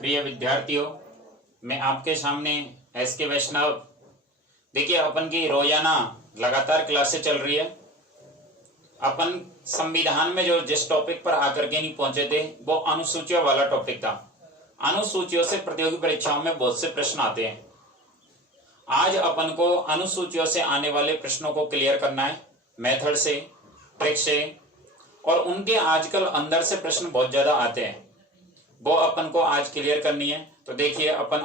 प्रिय विद्यार्थियों, मैं आपके सामने एस के वैष्णव। देखिए, अपन की रोजाना लगातार क्लासें चल रही है। अपन संविधान में जो जिस टॉपिक पर आकर के नहीं पहुंचे थे वो अनुसूचियों वाला टॉपिक था। अनुसूचियों से प्रतियोगी परीक्षाओं में बहुत से प्रश्न आते हैं। आज अपन को अनुसूचियों से आने वाले प्रश्नों को क्लियर करना है, मेथड से, ट्रिक से, और उनके आजकल अंदर से प्रश्न बहुत ज्यादा आते हैं, वो अपन को आज क्लियर करनी है। तो देखिए, अपन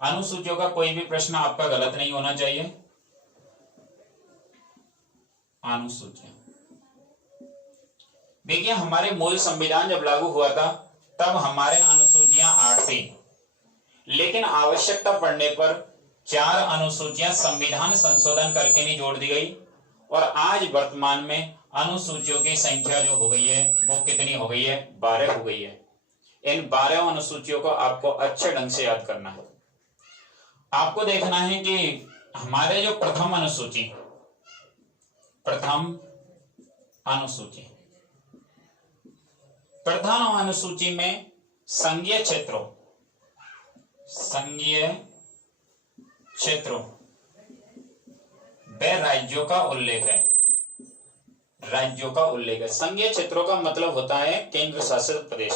अनुसूचियों का कोई भी प्रश्न आपका गलत नहीं होना चाहिए। अनुसूचियां, देखिए, हमारे मूल संविधान जब लागू हुआ था तब हमारे अनुसूचियां 8 थी, लेकिन आवश्यकता पड़ने पर 4 अनुसूचियां संविधान संशोधन करके नहीं जोड़ दी गई, और आज वर्तमान में अनुसूचियों की संख्या जो हो गई है वो कितनी हो गई है? 12 हो गई है। इन 12 अनुसूचियों को आपको अच्छे ढंग से याद करना है। आपको देखना है कि हमारे जो प्रथम अनुसूची में संघीय क्षेत्रों व राज्यों का उल्लेख है। संघीय क्षेत्रों का मतलब होता है केंद्र शासित प्रदेश,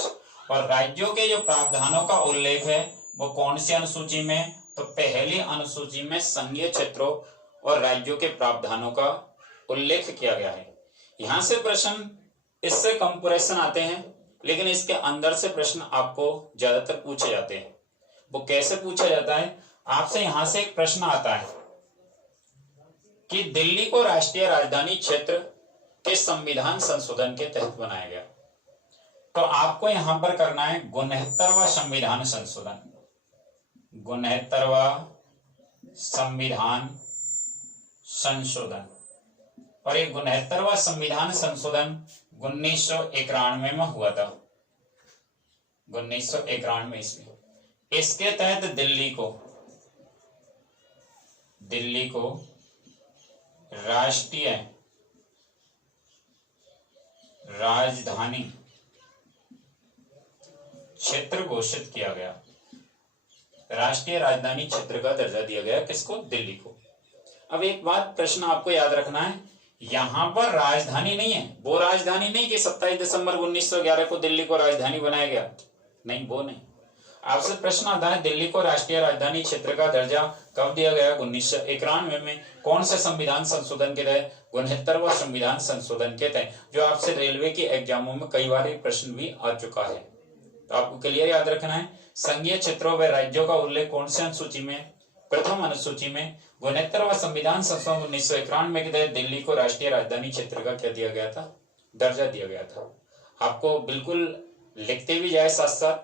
और राज्यों के जो प्रावधानों का उल्लेख है वो कौन सी अनुसूची में? तो पहली अनुसूची में संघीय क्षेत्रों और राज्यों के प्रावधानों का उल्लेख किया गया है। यहां से प्रश्न इससे कम प्रश्न आते हैं, लेकिन इसके अंदर से प्रश्न आपको ज्यादातर पूछे जाते हैं। वो कैसे पूछा जाता है? आपसे यहां से एक प्रश्न आता है कि दिल्ली को राष्ट्रीय राजधानी क्षेत्र के संविधान संशोधन के तहत बनाया गया। तो आपको यहां पर करना है 69वां संविधान संशोधन। 69वां संविधान संशोधन, और ये 69वां संविधान संशोधन 1991 में हुआ था। 1991 ईस्वी। इसके तहत दिल्ली को राष्ट्रीय राजधानी क्षेत्र घोषित किया गया। राष्ट्रीय राजधानी क्षेत्र का दर्जा दिया गया किसको? दिल्ली को। अब एक बात प्रश्न आपको याद रखना है, यहां पर राजधानी नहीं है, वो राजधानी नहीं कि 27 दिसंबर 1911 को दिल्ली को राजधानी बनाया गया, नहीं, वो नहीं। आपसे प्रश्न आता है दिल्ली को राष्ट्रीय राजधानी क्षेत्र का दर्जा कब दिया गया? 1991 में। कौन से संविधान संशोधन के तहत? 69वां संविधान संशोधन के तहत, जो आपसे रेलवे के एग्जामों में कई बार प्रश्न भी आ चुका है। तो आपको क्लियर याद रखना है, संघीय क्षेत्रों व राज्यों का उल्लेख कौन से अनुसूची में? प्रथम अनुसूची में। 69वां संविधान संशोधन 1991 के तहत दिल्ली को राष्ट्रीय राजधानी क्षेत्र का क्या दिया गया था? दर्जा दिया गया था। आपको बिल्कुल लिखते भी जाए साथ साथ,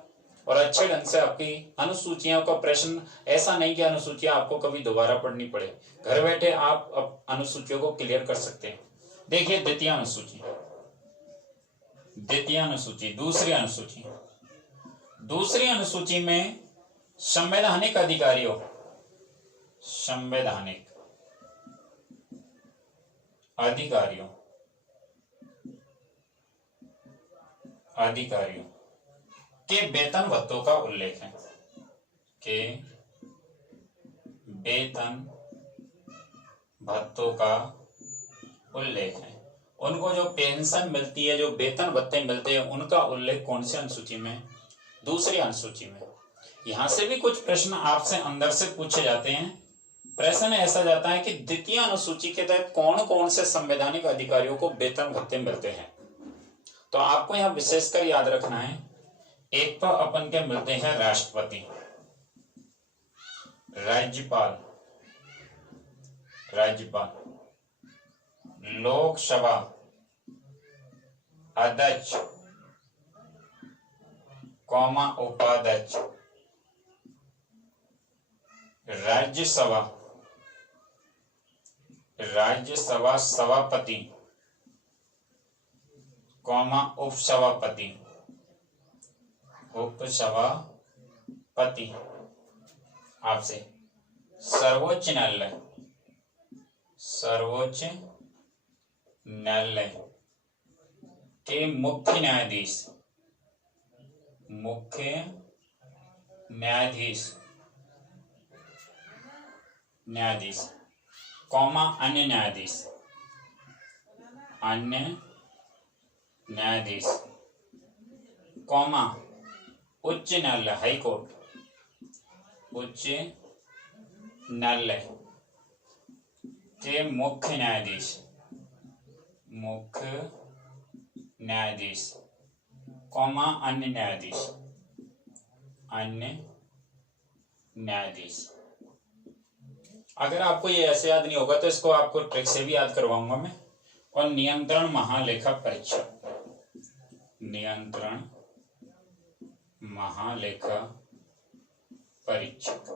और अच्छे ढंग से आपकी अनुसूचियों का प्रश्न, ऐसा नहीं कि अनुसूचियां आपको कभी दोबारा पढ़नी पड़े, घर बैठे आप अनुसूचियों को क्लियर कर सकते हैं। देखिए, द्वितीय अनुसूची, दूसरी अनुसूची में संवैधानिक अधिकारियों के वेतन भत्तों का उल्लेख है। उनको जो पेंशन मिलती है, जो वेतन भत्ते मिलते हैं, उनका उल्लेख कौन से अनुसूची में? दूसरी अनुसूची में। यहां से भी कुछ प्रश्न आपसे अंदर से पूछे जाते हैं। प्रश्न ऐसा जाता है कि द्वितीय अनुसूची के तहत कौन कौन से संवैधानिक अधिकारियों को वेतन भत्ते मिलते हैं? तो आपको यहां विशेषकर याद रखना है, एक तो अपन के मिलते हैं राष्ट्रपति, राज्यपाल, लोकसभा अध्यक्ष, उपाध्यक्ष, राज्यसभा सभापति, उपसभापति। आपसे सर्वोच्च न्यायालय के मुख्य न्यायाधीश, मुख्य न्यायाधीश कौमा अन्य न्यायाधीश कौमा उच्च न्यायालय हाई कोर्ट उच्च न्यायालय के मुख्य न्यायाधीश कौमा अन्य न्यायाधीश। अगर आपको ये ऐसे याद नहीं होगा तो इसको आपको ट्रिक से भी याद करवाऊंगा मैं। और नियंत्रण महालेखा परीक्षक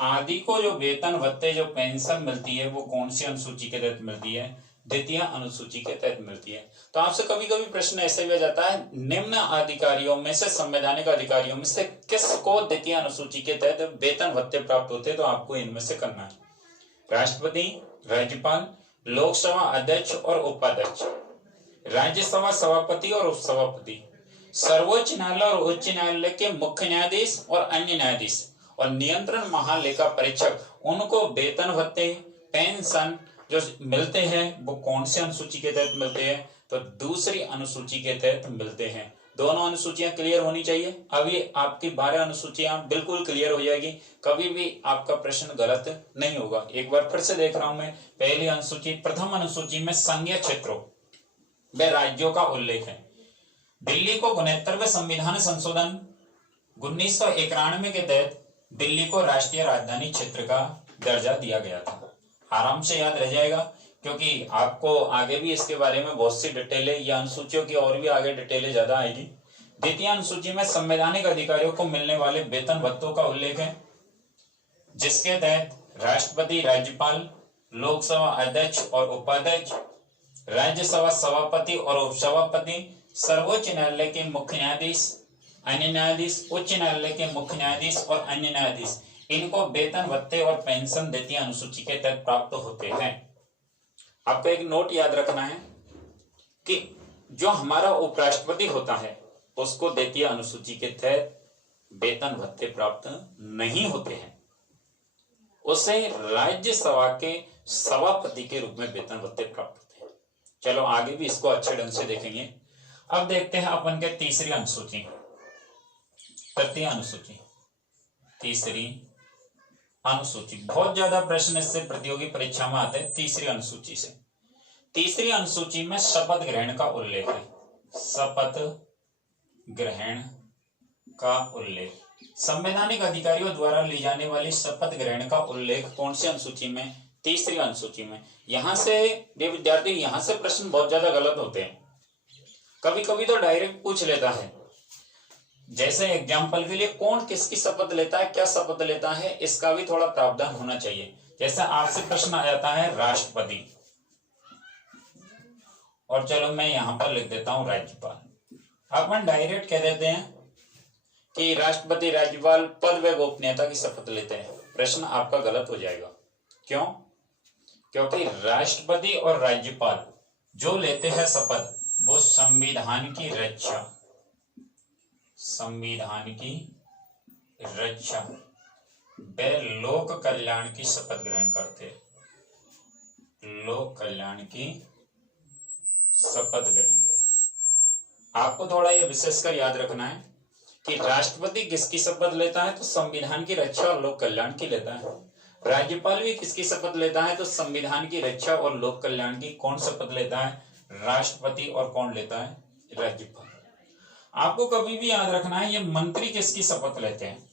आदि को जो वेतन भत्ते जो पेंशन मिलती है वो कौन सी अनुसूची के तहत मिलती है? द्वितीय अनुसूची के तहत मिलती है। तो आपसे कभी कभी प्रश्न ऐसे भी आ जाता है, निम्न अधिकारियों में से, संवैधानिक अधिकारियों में से किसको द्वितीय अनुसूची के तहत वेतन भत्ते प्राप्त होते हैं? तो आपको इनमें से करना है राष्ट्रपति, राज्यपाल, लोकसभा अध्यक्ष और उपाध्यक्ष, राज्यसभा सभापति और उपसभापति, सर्वोच्च न्यायालय और उच्च न्यायालय के मुख्य न्यायाधीश और अन्य न्यायाधीश, और नियंत्रण महालेखा परीक्षक। उनको वेतन भत्ते पेंशन जो मिलते हैं वो कौन सी अनुसूची के तहत मिलते हैं? तो दूसरी अनुसूची के तहत मिलते हैं। दोनों अनुसूचियां क्लियर होनी चाहिए। अभी आपकी 12 अनुसूचियां बिल्कुल क्लियर हो जाएगी, कभी भी आपका प्रश्न गलत नहीं होगा। एक बार फिर से देख रहा हूं मैं। पहली अनुसूची, प्रथम अनुसूची में संघीय क्षेत्रों व राज्यों का उल्लेख है। दिल्ली को 69वें संविधान संशोधन 1991 के तहत दिल्ली को राष्ट्रीय राजधानी क्षेत्र का दर्जा दिया गया था। आराम से याद रह जाएगा, क्योंकि आपको आगे भी इसके बारे में बहुत सी डिटेलें या अनुसूचियों की और भी आगे डिटेलें ज्यादा आएगी। द्वितीय अनुसूची में संवैधानिक अधिकारियों को मिलने वाले वेतन भत्तों का उल्लेख है, जिसके तहत राष्ट्रपति, राज्यपाल, लोकसभा अध्यक्ष और उपाध्यक्ष, राज्यसभा सभापति और उपसभापति, सर्वोच्च न्यायालय के मुख्य न्यायाधीश, अन्य न्यायाधीश, उच्च न्यायालय के मुख्य न्यायाधीश और अन्य न्यायाधीश, इनको वेतन भत्ते और पेंशन द्वितीय अनुसूची के तहत प्राप्त होते हैं। आपको एक नोट याद रखना है कि जो हमारा उपराष्ट्रपति होता है उसको द्वितीय अनुसूची के तहत वेतन भत्ते प्राप्त नहीं होते हैं, उसे राज्यसभा के सभापति के रूप में वेतन भत्ते प्राप्त होते हैं। चलो आगे भी इसको अच्छे ढंग से देखेंगे। अब देखते हैं अपन के तीसरी अनुसूची, तृतीय अनुसूची, तीसरी अनुसूची। बहुत ज्यादा प्रश्न इससे प्रतियोगी परीक्षा में आते हैं तीसरी अनुसूची से। तीसरी अनुसूची में शपथ ग्रहण का उल्लेख है। शपथ ग्रहण का उल्लेख, संवैधानिक अधिकारियों द्वारा ली जाने वाली शपथ ग्रहण का उल्लेख कौन सी अनुसूची में? तीसरी अनुसूची में। यहां से विद्यार्थी, यहां से प्रश्न बहुत ज्यादा गलत होते हैं। कभी कभी तो डायरेक्ट पूछ लेता है, जैसे एग्जाम्पल के लिए कौन किसकी शपथ लेता है, क्या शपथ लेता है, इसका भी थोड़ा प्रावधान होना चाहिए। जैसे आपसे प्रश्न आ जाता है राष्ट्रपति, और चलो मैं यहां पर लिख देता हूं राज्यपाल। अपन डायरेक्ट कह देते हैं कि राष्ट्रपति, राज्यपाल पद व गोपनीयता की शपथ लेते हैं। प्रश्न आपका गलत हो जाएगा। क्यों? क्योंकि राष्ट्रपति और राज्यपाल जो लेते हैं शपथ, वो संविधान की रक्षा व लोक कल्याण की शपथ ग्रहण करते हैं। लोक कल्याण की शपथ ग्रहण। आपको थोड़ा ये विशेषकर याद रखना है कि राष्ट्रपति किसकी शपथ लेता है? तो संविधान की रक्षा और लोक कल्याण की लेता है। राज्यपाल भी किसकी शपथ लेता है? तो संविधान की रक्षा और लोक कल्याण की। कौन शपथ लेता है? राष्ट्रपति। और कौन लेता है? राज्यपाल। आपको कभी भी याद रखना है, ये मंत्री किसकी शपथ लेते हैं?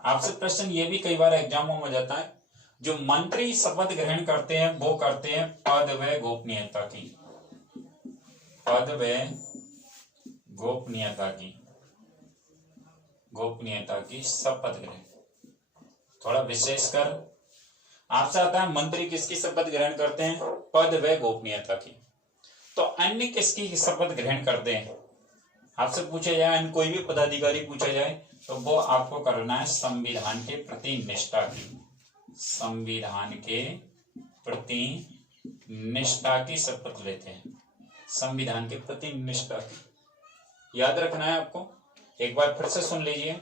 आपसे प्रश्न ये भी कई बार एग्जामों में जाता है। जो मंत्री शपथ ग्रहण करते हैं वो करते हैं पद व गोपनीयता की, पद व गोपनीयता की शपथ ग्रहण। थोड़ा विशेषकर आपसे आता है मंत्री किसकी शपथ ग्रहण करते हैं? पद व गोपनीयता की। तो अन्य किसकी शपथ ग्रहण करते हैं? आपसे पूछा जाए, अन्य कोई भी पदाधिकारी पूछा जाए, तो वो आपको करना है संविधान के प्रति निष्ठा की, संविधान के प्रति निष्ठा की शपथ लेते हैं। संविधान के प्रति निष्ठा की, याद रखना है आपको, एक बार फिर से सुन लीजिए।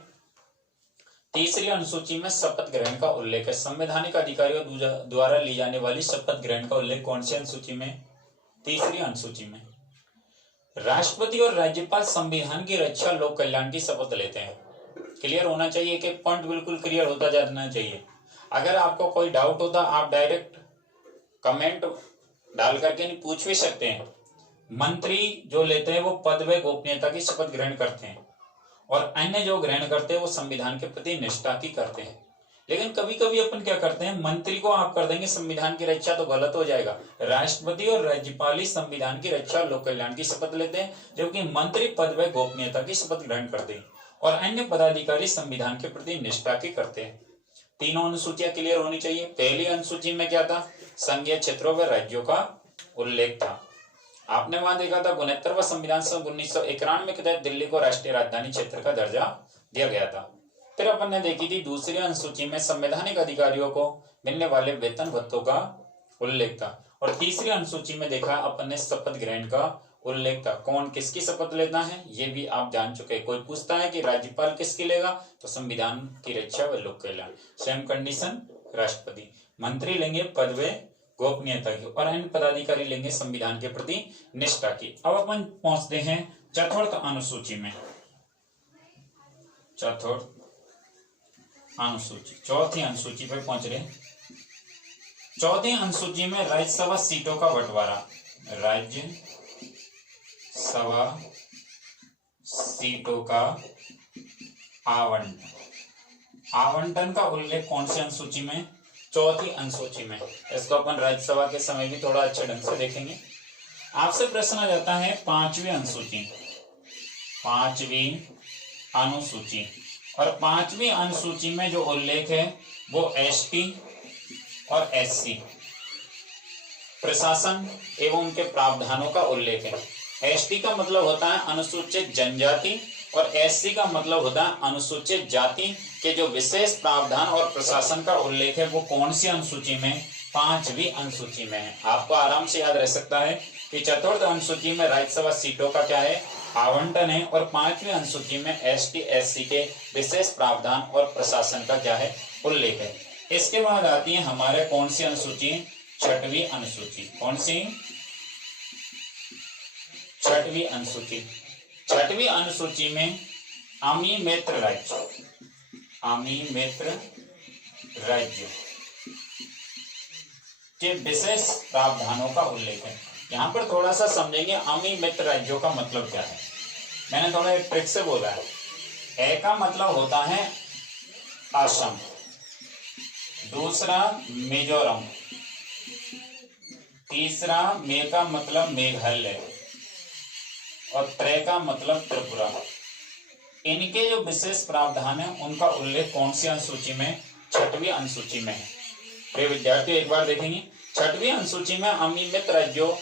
तीसरी अनुसूची में शपथ ग्रहण का उल्लेख है। संवैधानिक अधिकारियों द्वारा ली जाने वाली शपथ ग्रहण का उल्लेख कौन सी अनुसूची में? तीसरी अनुसूची में। राष्ट्रपति और राज्यपाल संविधान की रक्षा, लोक कल्याण की शपथ लेते हैं। क्लियर होना चाहिए, एक एक पॉइंट बिल्कुल क्लियर होता जाना चाहिए। अगर आपको कोई डाउट होता आप डायरेक्ट कमेंट डाल करके नहीं पूछ भी सकते हैं। मंत्री जो लेते हैं वो पद व गोपनीयता की शपथ ग्रहण करते हैं और अन्य जो ग्रहण करते हैं वो संविधान के प्रति निष्ठा की करते हैं। लेकिन कभी कभी अपन क्या करते हैं, मंत्री को आप कर देंगे संविधान की रक्षा, तो गलत हो जाएगा। राष्ट्रपति और राज्यपाल ही संविधान की रक्षा, लोक कल्याण की शपथ लेते हैं, जबकि मंत्री पद व गोपनीयता की शपथ ग्रहण करते हैं और अन्य पदाधिकारी संविधान के प्रति निष्ठा की करते हैं। तीनों अनुसूचियां क्लियर होनी चाहिए। पहली अनुसूची में क्या था? संघीय क्षेत्रों व राज्यों का उल्लेख था। आपने वहां देखा था 69वां संविधान सन 1991 के तहत दिल्ली को राष्ट्रीय राजधानी क्षेत्र का दर्जा दिया गया था। फिर अपन ने देखी थी दूसरी अनुसूची में संवैधानिक अधिकारियों को मिलने वाले वेतन भत्तों का उल्लेख था। और तीसरी अनुसूची में देखा अपन ने शपथ ग्रहण का उल्लेख था। कौन किसकी शपथ लेना है ये भी आप जान चुके। कोई पूछता है कि राज्यपाल किसकी लेगा, तो संविधान की रक्षा व लोक कल्याण। सेम कंडीशन राष्ट्रपति। मंत्री लेंगे पद व गोपनीयता की और अन्य पदाधिकारी लेंगे संविधान के प्रति निष्ठा की। अब अपन पहुंचते हैं चतुर्थ अनुसूची में। चतुर्थ अनुसूची, चौथी अनुसूची पे पहुंच रहे। चौथी अनुसूची में राज्यसभा सीटों का बंटवारा। राज्यसभा सीटों का आवंटन का उल्लेख कौन सी अनुसूची में? चौथी अनुसूची में। इसको अपन राज्यसभा के समय भी थोड़ा अच्छे ढंग से देखेंगे। आपसे प्रश्न आ जाता है पांचवी अनुसूची और पांचवी अनुसूची में जो उल्लेख है वो एसटी और एससी प्रशासन एवं उनके प्रावधानों का उल्लेख है। एसटी का मतलब होता है अनुसूचित जनजाति और एससी का मतलब होता है अनुसूचित जाति के जो विशेष प्रावधान और प्रशासन का उल्लेख है वो कौन सी अनुसूची में? पांचवी अनुसूची में है। आपको आराम से याद रह सकता है कि चतुर्थ अनुसूची में राज्यसभा सीटों का क्या है? आवंटन है और पांचवी अनुसूची में एसटी एससी के विशेष प्रावधान और प्रशासन का क्या है? उल्लेख है। इसके बाद आती है हमारे कौन सी अनुसूची? छठवीं अनुसूची। कौन सी? छठवीं अनुसूची। छठवीं अनुसूची में अमी मित्र राज्य के विशेष प्रावधानों का उल्लेख है। यहाँ पर थोड़ा सा समझेंगे अमी मित्र राज्यों का मतलब क्या है। मैंने थोड़ा एक ट्रिक से बोला है। ए का मतलब होता है असम, दूसरा मिजोरम, तीसरा मे का मतलब मेघालय और त्रे का मतलब त्रिपुरा। इनके जो विशेष प्रावधान है उनका उल्लेख कौन सी अनुसूची में? छठवीं अनुसूची में है। प्रिय विद्यार्थियों एक बार देखेंगे छठवीं अनुसूची में अमी मित्र राज्यों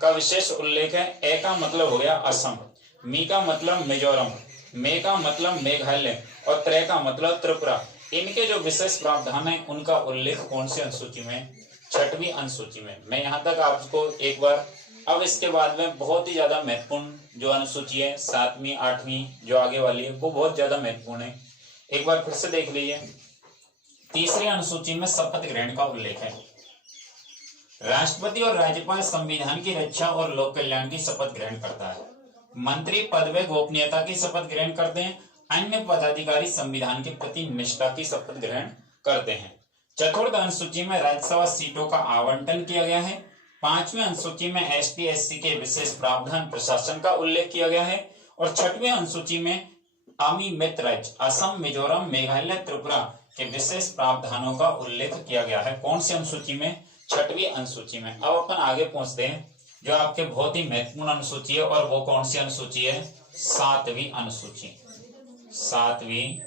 का विशेष उल्लेख है। ए का मतलब हो गया असम, मी का मतलब मिजोरम, मे का मतलब मेघालय और त्रे का मतलब त्रिपुरा। इनके जो विशेष प्रावधान है उनका उल्लेख कौन सी अनुसूची में? छठवीं अनुसूची में। मैं यहाँ तक आपको एक बार, अब इसके बाद में बहुत ही ज्यादा महत्वपूर्ण जो अनुसूची है 7वीं 8वीं जो आगे वाली है वो बहुत ज्यादा महत्वपूर्ण है। एक बार फिर से देख लीजिए। तीसरी अनुसूची में शपथ ग्रहण का उल्लेख है। राष्ट्रपति और राज्यपाल संविधान की रक्षा और लोक कल्याण की शपथ ग्रहण करता है। मंत्री पद व गोपनीयता की शपथ ग्रहण करते हैं। अन्य पदाधिकारी संविधान के प्रति निष्ठा की शपथ ग्रहण करते हैं। चतुर्थ अनुसूची में राज्यसभा सीटों का आवंटन किया गया है। पांचवी अनुसूची में एसटी एससी के विशेष प्रावधान प्रशासन का उल्लेख किया गया है और छठवीं अनुसूची में अमी मित्र राज्य असम, मिजोरम, मेघालय, त्रिपुरा के विशेष प्रावधानों का उल्लेख किया गया है। कौन सी अनुसूची में? छठवीं अनुसूची में। अब अपन आगे पहुंचते हैं जो आपके बहुत ही महत्वपूर्ण अनुसूची है और वो कौन सी अनुसूची है? सातवीं अनुसूची। सातवीं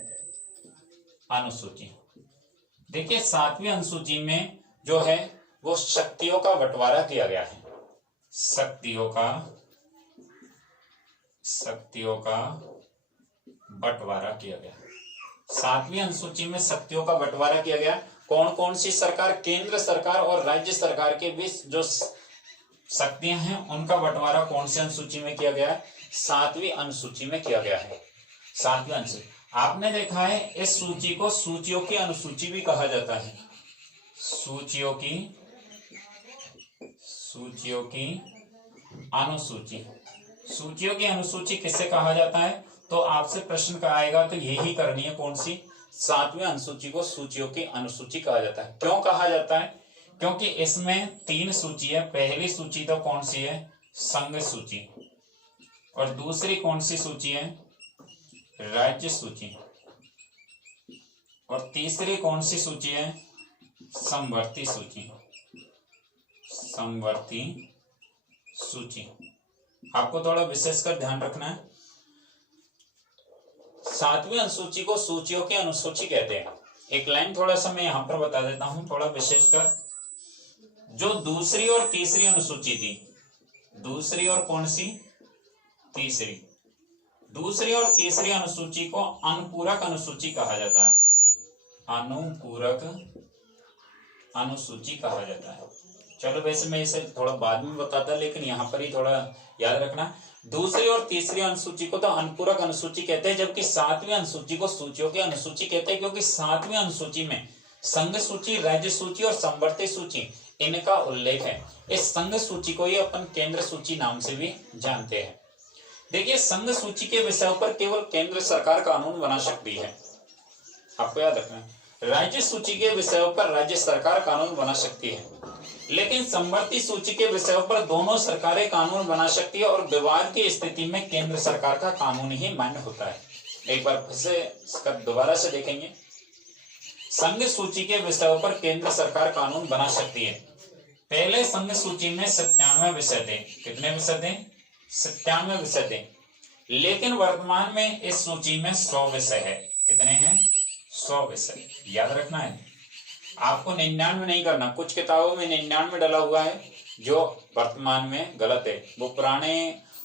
अनुसूची देखिए, सातवीं अनुसूची में जो है वो शक्तियों का बंटवारा किया गया है। शक्तियों का बंटवारा किया गया। सातवीं अनुसूची में शक्तियों का बंटवारा किया गया। कौन कौन सी सरकार? केंद्र सरकार और राज्य सरकार के बीच जो शक्तियां हैं उनका बंटवारा कौन सी अनुसूची में किया गया है? 7वीं अनुसूची में किया गया है। 7वीं अनुसूची। आपने देखा है इस सूची को सूचियों की अनुसूची भी कहा जाता है। सूचियों की अनुसूची। सूचियों की अनुसूची किसे कहा जाता है? तो आपसे प्रश्न का आएगा तो यही करनी है, कौन सी? 7वीं अनुसूची को सूचियों की अनुसूची कहा जाता है। क्यों कहा जाता है? क्योंकि इसमें 3 सूची है। पहली सूची तो कौन सी है? संघ सूची। और दूसरी कौन सी सूची है? राज्य सूची। और तीसरी कौन सी सूची है? समवर्ती सूची। समवर्ती सूची। आपको थोड़ा विशेषकर ध्यान रखना है। 7वीं अनुसूची को सूचियों की अनुसूची कहते हैं। एक लाइन थोड़ा सा मैं यहां पर बता देता हूं, थोड़ा विशेषकर। जो दूसरी और तीसरी अनुसूची थी, दूसरी और कौन सी? तीसरी। दूसरी और तीसरी अनुसूची को अनुपूरक अनुसूची कहा जाता है। अनुपूरक अनुसूची कहा जाता है। चलो वैसे मैं इसे थोड़ा बाद में बताता, लेकिन यहाँ पर ही थोड़ा याद रखना। दूसरी और तीसरी अनुसूची को तो अनुपूरक अनुसूची कहते हैं, जबकि 7वीं अनुसूची को सूचियों की अनुसूची कहते हैं, क्योंकि 7वीं अनुसूची में संघ सूची, राज्य सूची और समवर्ती सूची इनका उल्लेख है। इस संघ सूची को ही अपन केंद्र सूची नाम से भी जानते हैं। देखिए, संघ सूची के विषयों पर केवल केंद्र सरकार कानून बना सकती है, आपको याद रखना है। राज्य सूची के विषयों पर राज्य सरकार कानून बना सकती है, लेकिन समवर्ती सूची के विषयों पर दोनों सरकारें कानून बना सकती है और विवाद की स्थिति में केंद्र सरकार का कानून ही मान्य होता है। एक बार फिर से इसका दोबारा से देखेंगे। संघ सूची के विषयों पर केंद्र सरकार कानून बना सकती है। पहले संघ सूची में 97 विषय थे। कितने विषय थे? 97 विषय थे। लेकिन वर्तमान में इस सूची में 100 विषय है। कितने हैं? 100 विषय। याद रखना है, आपको 99 नहीं करना। कुछ किताबों में 99 डला हुआ है जो वर्तमान में गलत है, वो पुराने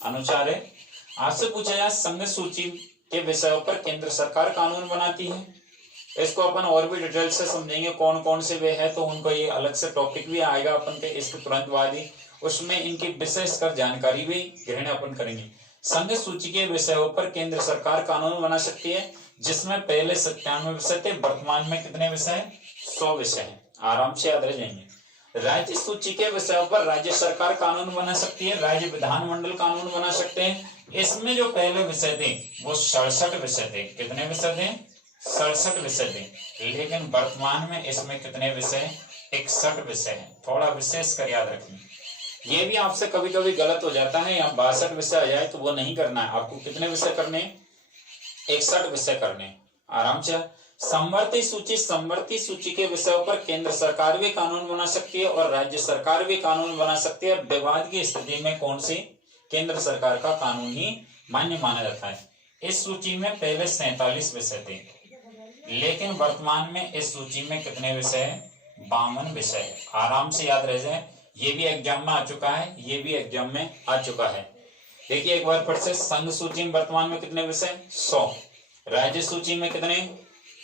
अनुसार है। आपसे पूछा जाए संघ सूची के विषयों पर केंद्र सरकार कानून बनाती है, इसको अपन और भी डिटेल से समझेंगे कौन कौन से वे है, तो उनको ये अलग से टॉपिक भी आएगा अपन के इसके तुरंत बाद ही, उसमें इनकी विशेषकर जानकारी भी ग्रहण अपन करेंगे। संघ सूची के विषयों पर केंद्र सरकार कानून बना सकती है, जिसमें पहले 97 विषय थे, वर्तमान में कितने विषय? 100 विषय हैं। आराम से याद रह जाएंगे। राज्य सूची के विषयों पर राज्य सरकार कानून बना सकती है, राज्य विधानमंडल कानून बना सकते हैं। इसमें जो पहले विषय थे वो 67 विषय थे। कितने विषय थे? 67 विषय थे। लेकिन वर्तमान में इसमें कितने विषय? 61 विषय हैं। थोड़ा विशेष कर याद रखिए, ये भी आपसे कभी कभी गलत हो जाता है। यहाँ 62 विषय आ जाए तो वो नहीं करना है आपको। कितने विषय करने? 61 विषय करने। आराम से। समवर्ती सूची के विषयों पर केंद्र सरकार भी कानून बना सकती है और राज्य सरकार भी कानून बना सकती है। विवाद की स्थिति में कौन सी? केंद्र सरकार का कानून ही मान्य माना जाता है। इस सूची में पहले 47 विषय थे, लेकिन वर्तमान में इस सूची में कितने विषय? 52 विषय है। आराम से याद रह जाए, ये भी एग्जाम में आ चुका है, ये भी एग्जाम में आ चुका है। देखिए एक बार फिर से, संघ सूची में वर्तमान में कितने विषय? 100। राज्य सूची में कितने?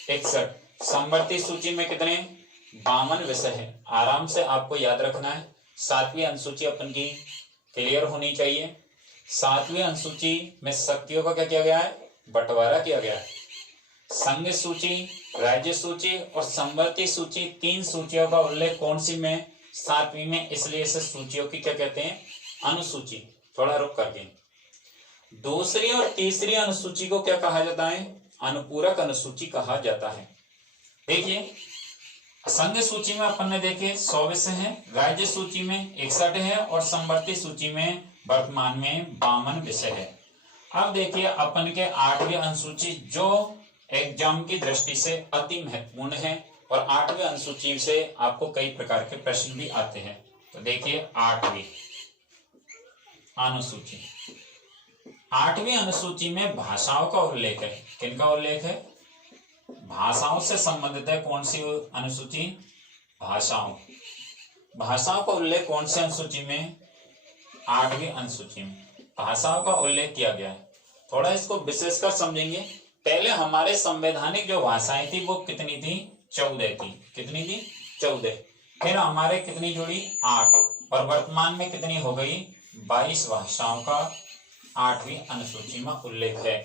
61। समवर्ती सूची में कितने? 52 विषय है। आराम से आपको याद रखना है। 7वीं अनुसूची अपन की क्लियर होनी चाहिए। 7वीं अनुसूची में शक्तियों का क्या किया गया है? बंटवारा किया गया है। संघ सूची, राज्य सूची और समवर्ती सूची, 3 सूचियों का उल्लेख कौन सी में? 7वीं में, इसलिए इसे सूचियों की क्या कहते हैं? अनुसूची। थोड़ा रुक करके, दूसरी और तीसरी अनुसूची को क्या कहा जाता है? अनुपूरक अनुसूची कहा जाता है। देखिए, संघ सूची में अपन ने देखे 100 विषय है, राज्य सूची में 61 है और समवर्ती सूची में वर्तमान में 52 विषय है। अब देखिए अपन के 8वीं अनुसूची, जो एग्जाम की दृष्टि से अति महत्वपूर्ण है और 8वीं अनुसूची से आपको कई प्रकार के प्रश्न भी आते हैं। तो देखिए 8वीं अनुसूची, 8वीं अनुसूची में भाषाओं का उल्लेख है। किनका उल्लेख है? भाषाओं से संबंधित है। कौन सी अनुसूची? भाषाओं। भाषाओं का उल्लेख कौन सी अनुसूची में? 8वीं अनुसूची में भाषाओं का उल्लेख किया गया है। थोड़ा इसको विशेषकर समझेंगे। पहले हमारे संवैधानिक जो भाषाएं थी वो कितनी थी? 14 थी। कितनी थी? 14। फिर हमारे कितनी जुड़ी? 8। और वर्तमान में कितनी हो गई? 22 भाषाओं का 8वीं अनुसूची में उल्लेख है।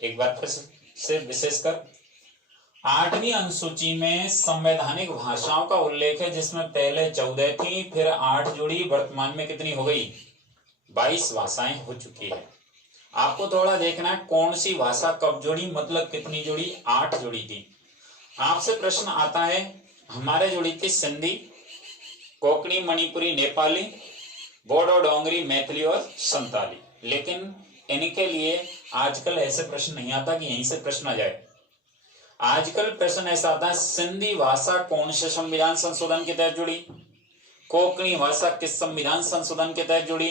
एक बार फिर से विशेषकर 8वीं अनुसूची में संवैधानिक भाषाओं का उल्लेख है, जिसमें पहले 14 थी, फिर 8 जुड़ी, वर्तमान में कितनी हो गई? 22 भाषाएं हो चुकी है। आपको थोड़ा देखना है कौन सी भाषा कब जुड़ी, मतलब कितनी जुड़ी? 8 जुड़ी थी। आपसे प्रश्न आता है, हमारे जुड़ी थी सिंधी, कोंकणी, मणिपुरी, नेपाली, बोडो, डोंगरी, मैथिली और संताली। लेकिन इनके लिए आजकल ऐसे प्रश्न नहीं आता कि यहीं से प्रश्न आ जाए। आजकल प्रश्न ऐसा आता है, सिंधी भाषा कौन से संविधान संशोधन के तहत जुड़ी? कोंकणी भाषा किस संविधान संशोधन के तहत जुड़ी?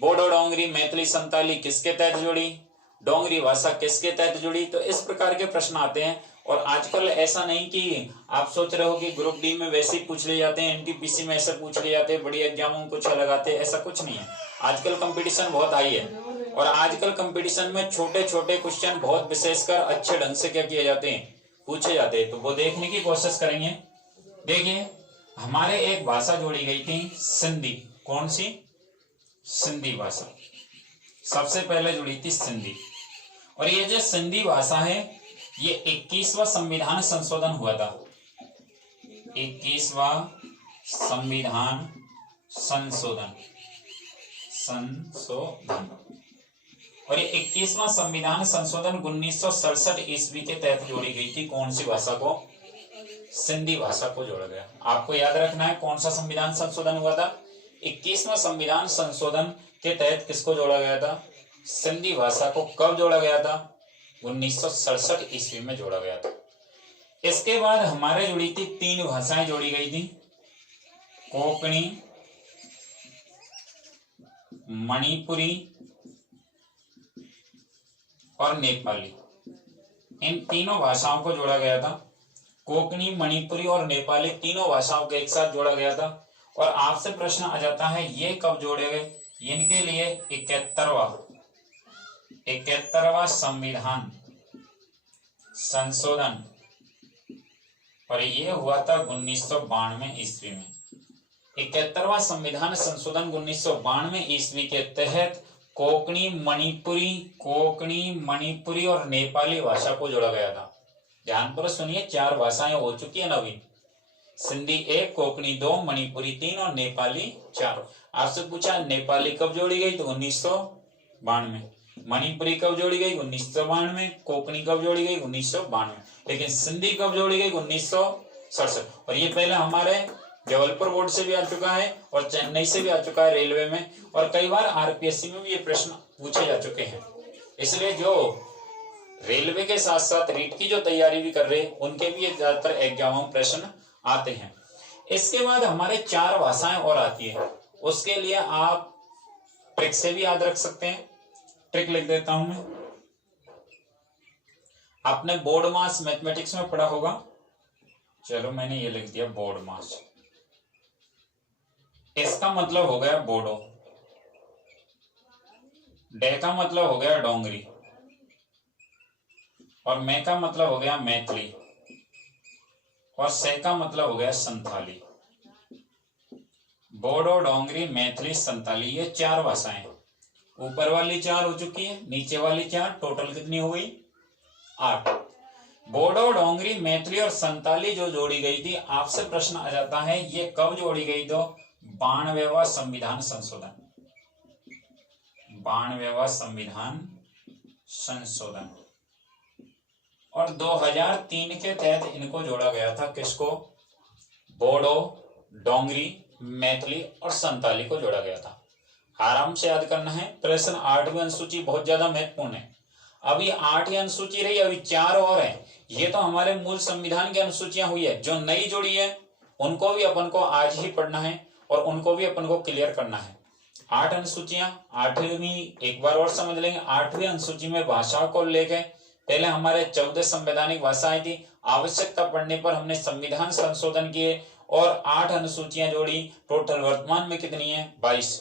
बोडो, डोंगरी, मैथिली, संताली किसके तहत जुड़ी? डोंगरी भाषा किसके तहत जुड़ी? तो इस प्रकार के प्रश्न आते हैं। और आजकल ऐसा नहीं कि आप सोच रहे हो कि ग्रुप डी में वैसे ही पूछ ले जाते हैं, एनटीपीसी में ऐसे पूछ ले जाते हैं, बड़ी एग्जामों में कुछ लगाते हैं, ऐसा कुछ नहीं है। आजकल कंपटीशन बहुत हाई है और आजकल कंपटीशन में छोटे छोटे क्वेश्चन बहुत विशेषकर अच्छे ढंग से क्या किए जाते हैं? पूछे जाते हैं। तो वो देखने की कोशिश करेंगे। देखिए, हमारे एक भाषा जोड़ी गई थी सिंधी। कौन सी? सिंधी भाषा सबसे पहले जुड़ी थी सिंधी। और ये जो सिंधी भाषा है, ये 21वां संविधान संशोधन हुआ था। 21वां संविधान संशोधन और ये 21वां संविधान संशोधन 1967 ईस्वी के तहत जोड़ी गई थी। कौन सी भाषा को? सिंधी भाषा को जोड़ा गया। आपको याद रखना है कौन सा संविधान संशोधन हुआ था? 21वां संविधान संशोधन के तहत किसको जोड़ा गया था? सिंधी भाषा को। कब जोड़ा गया था? 1967 ईस्वी में जोड़ा गया था। इसके बाद हमारे जुड़ी थी 3 भाषाएं जोड़ी गई थी, कोंकणी, मणिपुरी और नेपाली। इन तीनों भाषाओं को जोड़ा गया था। कोंकणी, मणिपुरी और नेपाली तीनों भाषाओं को एक साथ जोड़ा गया था। और आपसे प्रश्न आ जाता है, ये कब जोड़े गए? इनके लिए 71वां संविधान संशोधन, और ये हुआ था 1992 ईस्वी में। 71वां संविधान संशोधन 1992 ईस्वी के तहत कोंकणी, मणिपुरी और नेपाली भाषा को जोड़ा गया था। ध्यान पर सुनिए, 4 भाषाएं हो चुकी है नवीन। सिंधी 1, कोंकणी 2, मणिपुरी 3 और नेपाली 4। आपसे पूछा नेपाली कब जोड़ी गई? तो 1992। मणिपुरी कब जोड़ी गई? 1992। कोंकणी कब जोड़ी गई? 1992। लेकिन सिंधी कब जोड़ी गई? 1967। और ये पहले हमारे जबलपुर बोर्ड से भी आ चुका है और चेन्नई से भी आ चुका है, रेलवे में, और कई बार आरपीएससी में भी ये प्रश्न पूछे जा चुके हैं। इसलिए जो रेलवे के साथ साथ रीट की जो तैयारी भी कर रहे हैं, उनके भी ज्यादातर एग्जामों में प्रश्न आते हैं। इसके बाद हमारे 4 भाषाएं और आती है। उसके लिए आप ट्रिक से भी याद रख सकते हैं। ट्रिक लिख देता हूं मैं। आपने बोर्ड मास मैथमेटिक्स में पढ़ा होगा। चलो, मैंने ये लिख दिया बोर्ड मास। इसका मतलब हो गया बोडो, डे का मतलब हो गया डोंगरी, और मैं का मतलब हो गया मैथिली, और से का मतलब हो गया संथाली। बोडो, डोंगरी, मैथिली, संथाली, ये 4 भाषाएं। ऊपर वाली 4 हो चुकी है, नीचे वाली 4, टोटल कितनी हो गई? 8। बोडो, डोंगरी, मैथिली और संथाली जो जोड़ी गई थी, आपसे प्रश्न आ जाता है ये कब जोड़ी गई? तो 92वां संविधान संशोधन, 92वां संविधान संशोधन, और 2003 के तहत इनको जोड़ा गया था। किसको? बोडो, डोंगरी, मैथिली और संथाली को जोड़ा गया था। आराम से याद करना है। प्रश्न 8वीं अनुसूची बहुत ज्यादा महत्वपूर्ण है। अभी 8 अनुसूची रही, अभी 4 और है। ये तो हमारे मूल संविधान की अनुसूचियां हुई है। जो नई जुड़ी है उनको भी अपन को आज ही पढ़ना है और उनको भी अपन को क्लियर करना है। 8 अनुसूचियां, 8वीं एक बार और समझ लेंगे। 8वीं अनुसूची में भाषाओं को लेके पहले हमारे 14 संवैधानिक भाषाएं थी। आवश्यकता पड़ने पर हमने संविधान संशोधन किए और 8 अनुसूचियां जोड़ी। टोटल वर्तमान में कितनी है? 22।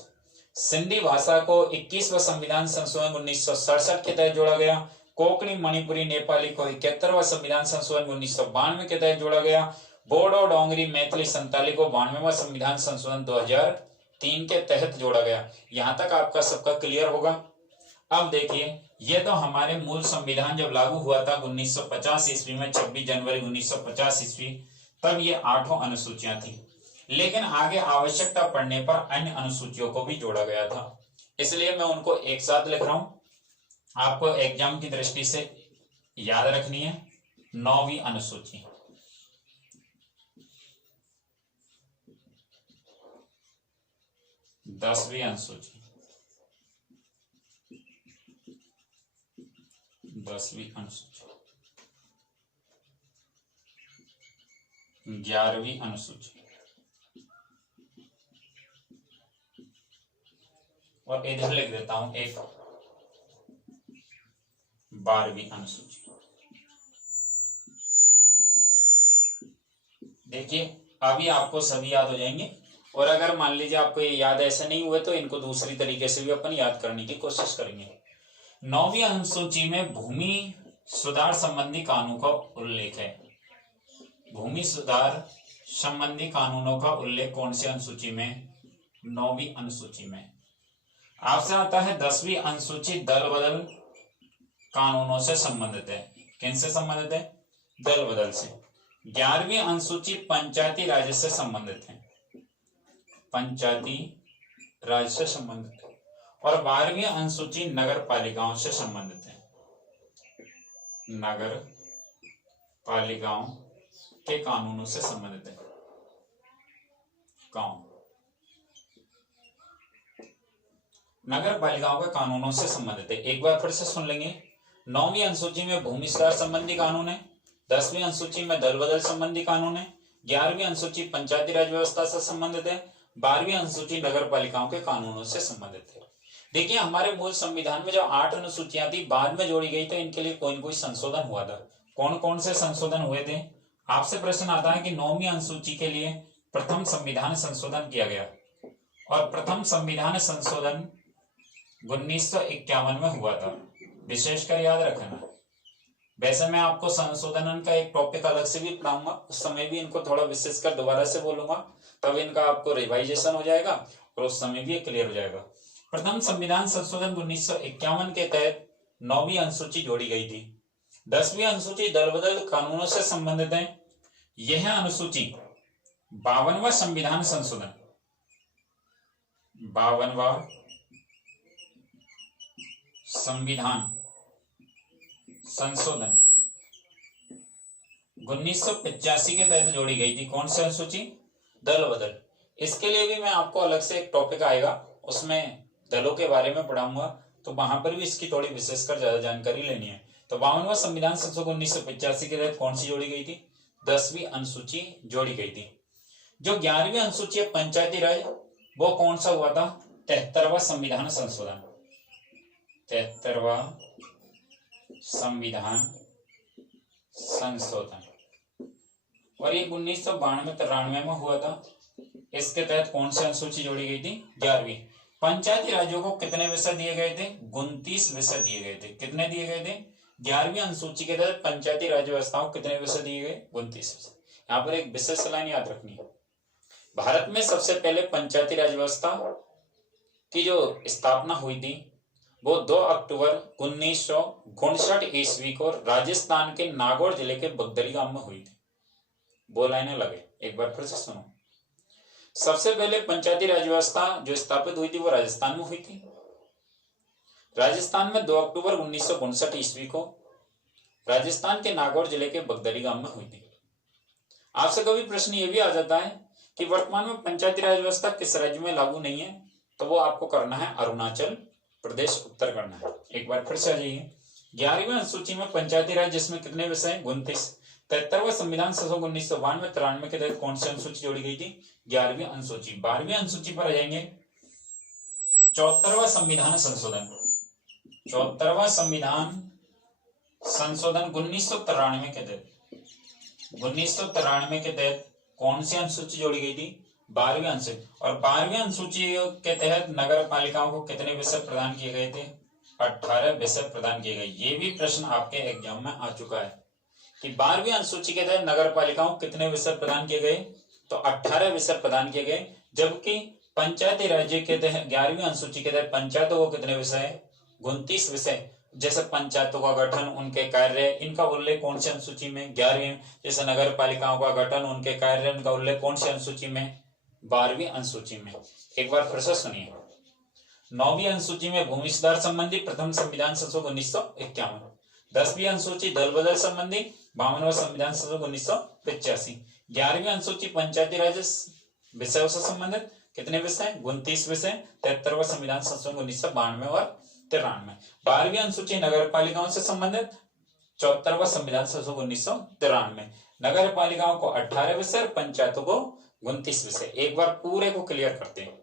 सिंधी भाषा को 21वां संविधान संशोधन 1967 के तहत जोड़ा गया। कोंकणी, मणिपुरी, नेपाली को 71वां संविधान संशोधन 1992 के तहत जोड़ा गया। बोडो, डोंगरी, मैथिली, संताली को 92वां संविधान संशोधन 2003 के तहत जोड़ा गया। यहां तक आपका सबका क्लियर होगा। अब देखिए, ये तो हमारे मूल संविधान जब लागू हुआ था 1950 ईस्वी में, 26 जनवरी 1950 ईस्वी, तब ये 8 अनुसूचियां थी। लेकिन आगे आवश्यकता पड़ने पर अन्य अनुसूचियों को भी जोड़ा गया था, इसलिए मैं उनको एक साथ लिख रहा हूं। आपको एग्जाम की दृष्टि से याद रखनी है। 9वीं अनुसूची, 10वीं अनुसूची, 10वीं अनुसूची, 11वीं अनुसूची, और इधर लिख देता हूं एक 12वीं अनुसूची। देखिए, अभी आपको सभी याद हो जाएंगे, और अगर मान लीजिए आपको ये याद ऐसे नहीं हुए तो इनको दूसरी तरीके से भी अपन याद करने की कोशिश करेंगे। 9वीं अनुसूची में भूमि सुधार संबंधी कानून का उल्लेख है। भूमि सुधार संबंधी कानूनों का उल्लेख कौन सी अनुसूची में? 9वीं अनुसूची में। आपसे आता है 10वीं अनुसूची दल बदल कानूनों से संबंधित है। किनसे संबंधित है? दल बदल से। 11वीं अनुसूची पंचायती राज से संबंधित है, पंचायती राज से संबंधित है। और 12वीं अनुसूची नगर पालिकाओं से संबंधित है, नगर पालिकाओं के कानूनों से संबंधित है। कौन? नगर पालिकाओं के कानूनों से संबंधित है। एक बार फिर से सुन लेंगे। 9वीं अनुसूची में भूमि सुधार संबंधी कानून है, 10वीं अनुसूची में दल बदल संबंधी कानून है, 11वीं अनुसूची पंचायती राज व्यवस्था से संबंधित है, 12वीं अनुसूची नगर पालिकाओं के कानूनों से संबंधित है। देखिए, हमारे मूल संविधान में जो 8 अनुसूचियां थी बाद में जोड़ी गई, तो इनके लिए कोई न कोई संशोधन हुआ था। कौन कौन से संशोधन हुए थे? आपसे प्रश्न आता है कि 9वीं अनुसूची के लिए प्रथम संविधान संशोधन किया गया, और प्रथम संविधान संशोधन 1951 में हुआ था। विशेषकर याद रखना। वैसे मैं आपको संशोधन का एक टॉपिक अलग से भी पढ़ाऊंगा, उस समय भी इनको थोड़ा विशेषकर दोबारा से बोलूंगा, तब इनका आपको रिवाइजेशन हो जाएगा और उस समय भी क्लियर हो जाएगा। प्रथम संविधान संशोधन 1951 के तहत 9वीं अनुसूची जोड़ी गई थी। 10वीं अनुसूची दल बदल कानूनों से संबंधित है। यह अनुसूची 52वां संविधान संशोधन, 52वां संविधान संशोधन 1985 के तहत जोड़ी गई थी। कौन सी अनुसूची? दल बदल। इसके लिए भी मैं आपको अलग से एक टॉपिक आएगा, उसमें दलों के बारे में पढ़ाऊंगा, तो वहां पर भी इसकी थोड़ी विशेषकर ज्यादा जानकारी लेनी है। तो 52वां संविधान संशोधन 1985 के तहत कौन सी जोड़ी गई थी? 10वीं अनुसूची जोड़ी गई थी। जो 11वीं अनुसूची है पंचायती राज, वो कौन सा हुआ था? 73वां संविधान संशोधन, 73वां संविधान संशोधन, और ये 1992-93 में हुआ था। इसके तहत कौन सी अनुसूची जोड़ी गई थी? 11वीं। पंचायती राज्यों को कितने विषय दिए गए थे? 29 विषय दिए गए थे। कितने दिए गए थे? 11वीं अनुसूची के तहत पंचायती राज व्यवस्थाओं को कितने विषय दिए गए? 29 विषय। यहाँ पर एक विशेष लाइन याद रखनी है। भारत में सबसे पहले पंचायती राज व्यवस्था की जो स्थापना हुई थी वो 2 अक्टूबर 1959 ईस्वी को राजस्थान के नागौर जिले के बगदरी गांव में हुई थी। वो लाइनें लगे, एक बार फिर से सुनो। सबसे पहले पंचायती राज व्यवस्था जो स्थापित हुई थी वो राजस्थान में हुई थी। राजस्थान में 2 अक्टूबर 1959 ईस्वी को राजस्थान के नागौर जिले के बगदरी गांव में हुई थी। आपसे कभी प्रश्न ये भी आ जाता है कि वर्तमान में पंचायती राज व्यवस्था किस राज्य में लागू नहीं है, तो वो आपको करना है अरुणाचल प्रदेश, उत्तर करना है। एक बार फिर से आ जाइए। 11वीं अनुसूची में पंचायती राज, जिसमें कितने विषय? 29। 73वां संविधान संशोधन 1992-93 के तहत कौन सी अनुसूची जोड़ी गई थी? 11वीं अनुसूची। 12वीं अनुसूची पर आ जाएंगे। 74वां संविधान संशोधन, 74वां संविधान संशोधन 1993 के तहत, 1993 के तहत कौन सी अनुसूची जोड़ी गई थी? 12वीं अनुसूची। और 12वीं अनुसूची के तहत नगर पालिकाओं को कितने विषय प्रदान किए गए थे? 18 विषय प्रदान किए गए। ये भी प्रश्न आपके एग्जाम में आ चुका है कि 12वीं अनुसूची के तहत नगर पालिकाओं कितने विषय प्रदान किए गए, तो 18 विषय प्रदान किए गए। जबकि पंचायती राज्य के तहत 11वीं अनुसूची के तहत पंचायतों को कितने विषय, 29 विषय। जैसे पंचायतों का गठन, उनके कार्य, इनका उल्लेख कौन सी अनुसूची में, 11वीं। जैसे नगर पालिकाओं का गठन, उनके कार्य, उनका उल्लेख कौन सी अनुसूची में, 12वीं अनुसूची में। एक बार फिर से सुनिए, 9वीं अनुसूची में भूमि सुधार संबंधी प्रथम संविधान संशोधन 1951, 10वीं अनुसूची दल बदल संबंधी 52वां संविधान संशोधन 1985, 11वीं अनुसूची पंचायती राज विषयों से संबंधित कितने विषय, 29 विषय, 73वां संविधान संशोधन 1992 और 93, 12वीं अनुसूची नगर पालिकाओं से संबंधित 74वां संविधान संशोधन 1993, नगर पालिकाओं को 18 विषय और पंचायतों को 29 विषय। एक बार पूरे को क्लियर करते हैं।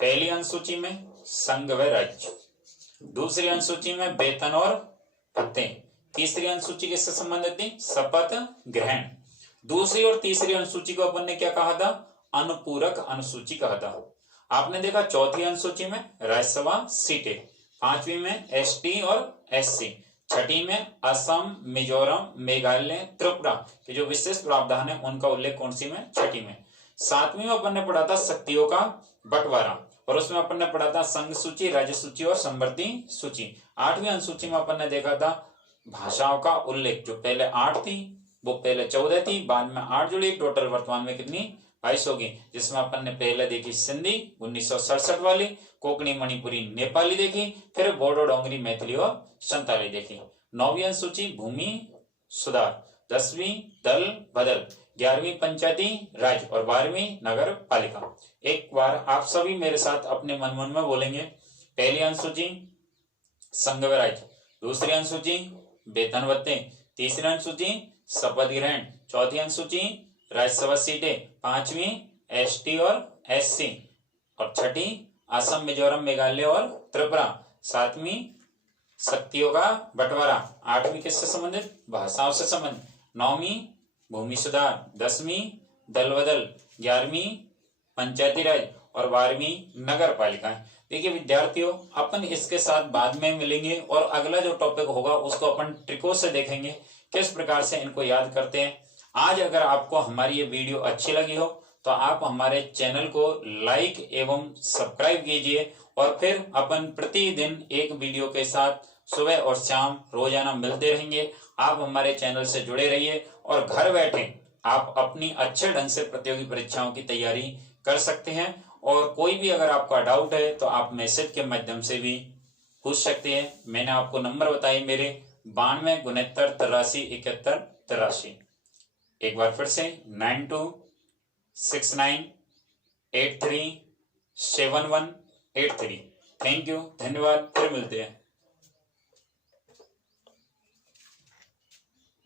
पहली अनुसूची में संघ व राज्य, दूसरी अनुसूची में वेतन और भत्ते, तीसरी अनुसूची किससे संबंधित थी, शपथ ग्रहण। दूसरी और तीसरी अनुसूची को अपन ने क्या कहा था, अनुपूरक अनुसूची कहा था। आपने देखा चौथी अनुसूची में राज्यसभा सीटें, 5वीं में एसटी और एससी, 6ठी में असम, मिजोरम, मेघालय, त्रिपुरा के जो विशेष प्रावधान है उनका उल्लेख कौन सी में, 6ठी में। 7वीं में अपन ने पढ़ा था शक्तियों का बंटवारा, और उसमें अपन ने पढ़ा था संघ सूची, राज्य सूची और समवर्ती सूची। 8वीं अनुसूची में अपन ने देखा था भाषाओं का उल्लेख, जो पहले 8 थी वो पहले 14 थी, बाद में 8 जुड़ी, टोटल वर्तमान में कितनी 22 होगी। जिसमें अपन ने पहले देखी सिंधी 1967 वाली, कोंकणी, मणिपुरी, नेपाली देखी, फिर बोडो, डोंगरी, मैथिली और संताली देखी। 9वीं अनुसूची भूमि सुधार, 10वीं दल बदल, 11वीं पंचायती राज और 12वीं नगर पालिका। एक बार आप सभी मेरे साथ अपने मन में बोलेंगे। पहली अनुसूची संघ व राज्य, दूसरी अनुसूची वेतन भत्ते, तीसरी अनुसूची शपथ ग्रहण, चौथी अनुसूची राज्यसभा सीटें, 5वीं एसटी और एससी और 6ठी असम, मिजोरम, मेघालय और त्रिपुरा, 7वीं शक्तियों का बंटवारा, 8वीं किससे संबंधित, भाषाओं से संबंधित, 9वीं भूमि सुधार, 10वीं दल बदल, 11वीं पंचायती राज और 12वीं नगर पालिकाएं। देखिए विद्यार्थियों, अपन इसके साथ बाद में मिलेंगे और अगला जो टॉपिक होगा उसको अपन ट्रिकों से देखेंगे, किस प्रकार से इनको याद करते हैं। आज अगर आपको हमारी ये वीडियो अच्छी लगी हो तो आप हमारे चैनल को लाइक एवं सब्सक्राइब कीजिए, और फिर अपन प्रतिदिन एक वीडियो के साथ सुबह और शाम रोजाना मिलते रहेंगे। आप हमारे चैनल से जुड़े रहिए और घर बैठे आप अपनी अच्छे ढंग से प्रतियोगी परीक्षाओं की तैयारी कर सकते हैं। और कोई भी अगर आपका डाउट है तो आप मैसेज के माध्यम से भी पूछ सकते हैं। मैंने आपको नंबर बताए मेरे 92 69 83 71 83। एक बार फिर से 9269837183। थैंक यू, धन्यवाद, फिर मिलते हैं।